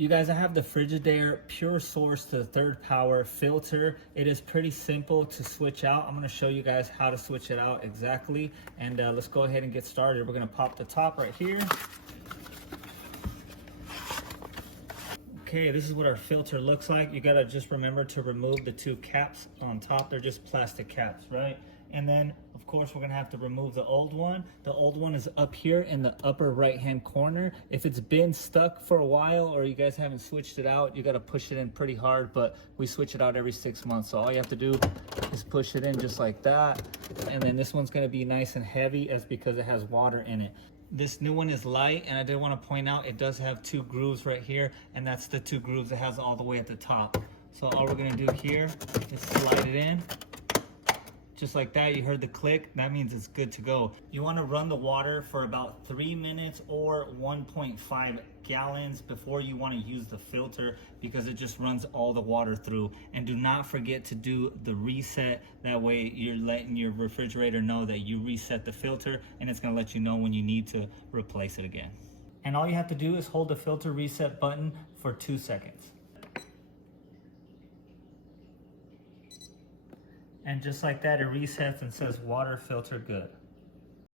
You guys, I have the Frigidaire Pure Source to the third power filter. It is pretty simple to switch out. I'm gonna show you guys how to switch it out exactly. And let's go ahead and get started. We're gonna pop the top right here. Okay, this is what our filter looks like. You gotta just remember to remove the two caps on top. They're just plastic caps, right? And then, of course, we're gonna have to remove the old one. The old one is up here in the upper right-hand corner. If it's been stuck for a while or you guys haven't switched it out, you gotta push it in pretty hard, but we switch it out every 6 months. So all you have to do is push it in just like that. And then this one's gonna be nice and heavy as because it has water in it. This new one is light, and I did want to point out it does have two grooves right here, and that's the two grooves it has all the way at the top. So all we're gonna do here is slide it in. Just like that, you heard the click, that means it's good to go. You wanna run the water for about 3 minutes or 1.5 gallons before you wanna use the filter because it just runs all the water through. And do not forget to do the reset. That way you're letting your refrigerator know that you reset the filter, and it's gonna let you know when you need to replace it again. And all you have to do is hold the filter reset button for 2 seconds. And just like that, it resets and says water filter good.